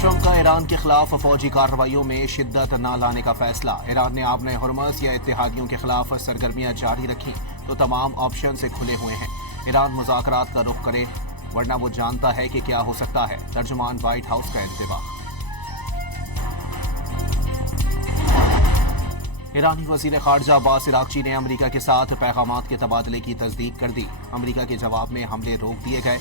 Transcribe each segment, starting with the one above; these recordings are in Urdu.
ٹرمپ کا ایران کے خلاف فوجی کارروائیوں میں شدت نہ لانے کا فیصلہ۔ ایران نے آبنۂ ہرمز یا اتحادیوں کے خلاف سرگرمیاں جاری رکھیں تو تمام آپشن سے کھلے ہوئے ہیں۔ ایران مذاکرات کا رخ کرے ورنہ وہ جانتا ہے کہ کیا ہو سکتا ہے، ترجمان وائٹ ہاؤس کا انتباہ۔ ایرانی وزیر خارجہ عباس عراقچی نے امریکہ کے ساتھ پیغامات کے تبادلے کی تصدیق کر دی۔ امریکہ کے جواب میں حملے روک دیے گئے۔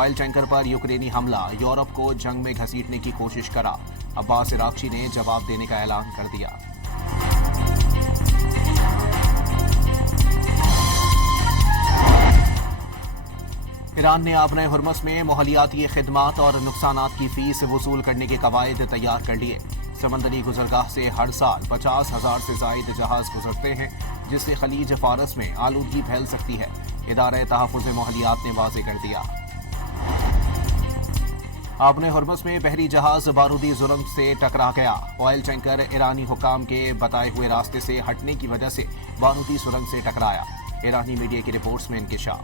آئل ٹینکر پر یوکرینی حملہ، یورپ کو جنگ میں گھسیٹنے کی کوشش کرا۔ عباس عراقچی نے جواب دینے کا اعلان کر دیا۔ ایران نے آبنۂ ہرمز میں ماحولیاتی خدمات اور نقصانات کی فیس وصول کرنے کے قواعد تیار کر لیے۔ سمندری گزرگاہ سے ہر سال 50,000 سے زائد جہاز گزرتے ہیں، جس سے خلیج فارس میں آلودگی پھیل سکتی ہے، ادارہ تحفظ ماحولیات نے واضح کر دیا۔ آبنۂ ہرمز میں بحری جہاز بارودی سرنگ سے ٹکرا گیا۔ آئل ٹینکر ایرانی حکام کے بتائے ہوئے راستے سے ہٹنے کی وجہ سے بارودی سرنگ سے ٹکرایا۔ ایرانی میڈیا کی رپورٹس میں انکشاف۔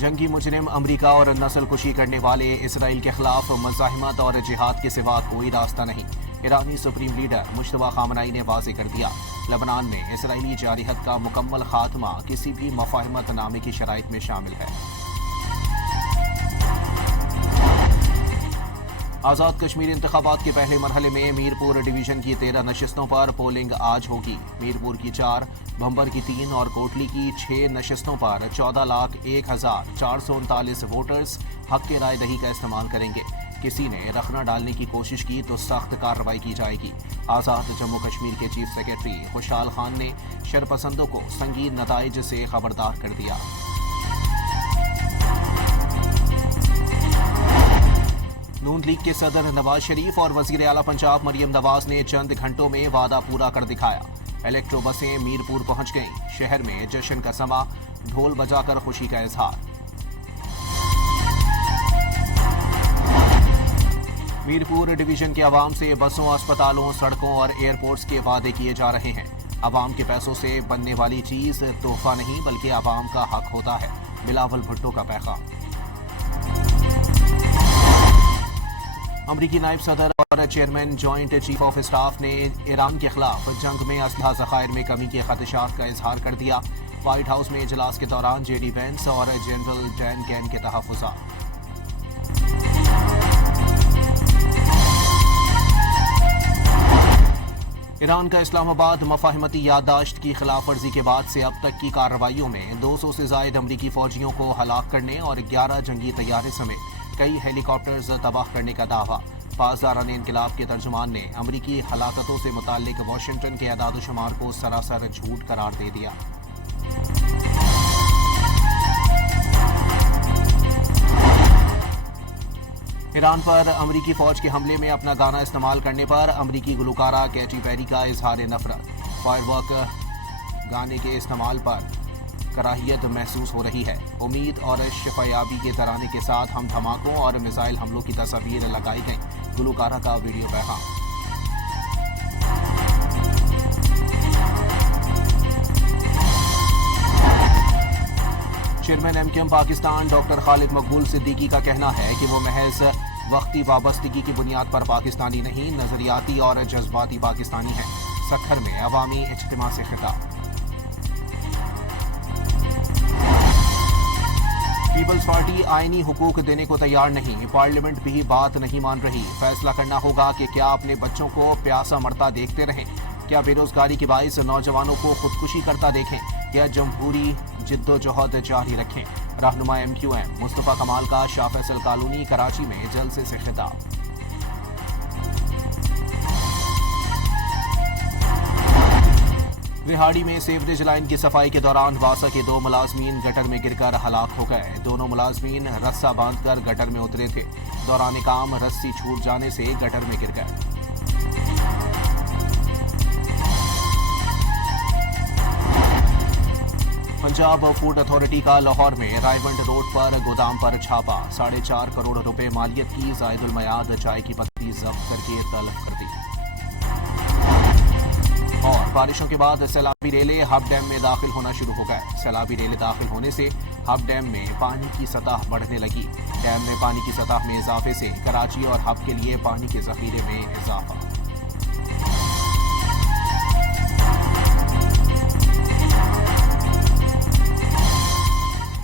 جنگی مجرم امریکہ اور نسل کشی کرنے والے اسرائیل کے خلاف مزاحمت اور جہاد کے سوا کوئی راستہ نہیں، ایرانی سپریم لیڈر مجتبیٰ خامنہئی نے واضح کر دیا۔ لبنان میں اسرائیلی جارحیت کا مکمل خاتمہ کسی بھی مفاہمت نامے کی شرائط میں شامل ہے۔ آزاد کشمیر انتخابات کے پہلے مرحلے میں میرپور ڈویژن کی 13 نشستوں پر پولنگ آج ہوگی۔ میرپور کی 4، بھمبر کی 3 اور کوٹلی کی 6 نشستوں پر 14,01,439 ووٹرز حق رائے دہی کا استعمال کریں گے۔ کسی نے رخنہ ڈالنے کی کوشش کی تو سخت کارروائی کی جائے گی۔ آزاد جموں کشمیر کے چیف سیکرٹری خوشحال خان نے شرپسندوں کو سنگین نتائج سے خبردار کر دیا۔ نون لیگ کے صدر نواز شریف اور وزیر اعلیٰ پنجاب مریم نواز نے چند گھنٹوں میں وعدہ پورا کر دکھایا۔ الیکٹرو بسیں میرپور پہنچ گئیں۔ شہر میں جشن کا سما، ڈھول بجا کر خوشی کا اظہار۔ میرپور ڈویژن کے عوام سے بسوں، اسپتالوں، سڑکوں اور ایئرپورٹس کے وعدے کیے جا رہے ہیں۔ عوام کے پیسوں سے بننے والی چیز تحفہ نہیں بلکہ عوام کا حق ہوتا ہے، بلاول بھٹو کا پیغام۔ امریکی نائب صدر اور chairman joint chief of staff نے ایران کے خلاف جنگ میں اسلحہ ذخائر میں کمی کے خدشات کا اظہار کر دیا۔ وائٹ ہاؤس میں اجلاس کے دوران جے ڈی وینس اور جنرل ڈین کین کے تحفظات۔ ایران کا اسلام آباد مفاہمتی یادداشت کی خلاف ورزی کے بعد سے اب تک کی کارروائیوں میں 200 سے زائد امریکی فوجیوں کو ہلاک کرنے اور 11 جنگی طیارے سمیت کئی ہیلی کاپٹرز تباہ کرنے کا دعویٰ۔ پاسداران انقلاب کے ترجمان نے امریکی ہلاکتوں سے متعلق واشنگٹن کے اعداد و شمار کو سراسر جھوٹ قرار دے دیا۔ ایران پر امریکی فوج کے حملے میں اپنا گانا استعمال کرنے پر امریکی گلوکارہ کیٹی پیری کا اظہار نفرت۔ فائر ورک گانے کے استعمال پر کراہیت محسوس ہو رہی ہے۔ امید اور شفایابی کے ترانے کے ساتھ ہم دھماکوں اور میزائل حملوں کی تصاویر لگائی گئیں، گلوکارہ کا ویڈیو پیغام۔ Chairman M Q M Pakistan doctor Khalid Maqbool Siddiqui کا کہنا ہے کہ وہ محض وقتی وابستگی کی بنیاد پر پاکستانی نہیں، نظریاتی اور جذباتی پاکستانی ہیں۔ سکھر میں عوامی اجتماع سے خطاب۔ پیپلز پارٹی آئینی حقوق دینے کو تیار نہیں، پارلیمنٹ بھی بات نہیں مان رہی۔ فیصلہ کرنا ہوگا کہ کیا اپنے بچوں کو پیاسا مرتا دیکھتے رہیں، کیا بے روزگاری کے باعث نوجوانوں کو خودکشی کرتا دیکھیں، یا جمہوری جدوجہد جاری رکھیں۔ رہنما ایم کیو ایم مصطفیٰ کمال کا شاہ فیصل کالونی کراچی میں جلسے سے خطاب۔ ریہاڑی میں سیوریج لائن کی صفائی کے دوران واسا کے 2 ملازمین گٹر میں گر کر ہلاک ہو گئے۔ دونوں ملازمین رسہ باندھ کر گٹر میں اترے تھے، دوران کام رسی چھوٹ جانے سے گٹر میں گر گئے۔ پنجاب فوڈ اتھارٹی کا لاہور میں رائیونڈ روڈ پر گودام پر چھاپا، 4.5 کروڑ روپے مالیت کی زائد المیعاد چائے کی پتی ضبط کر کے طلب کر دی۔ اور بارشوں کے بعد سیلابی ریلے ہب ڈیم میں داخل ہونا شروع ہو گئے۔ سیلابی ریلے داخل ہونے سے ہب ڈیم میں پانی کی سطح بڑھنے لگی۔ ڈیم میں پانی کی سطح میں اضافے سے کراچی اور ہب کے لیے پانی کے ذخیرے میں اضافہ۔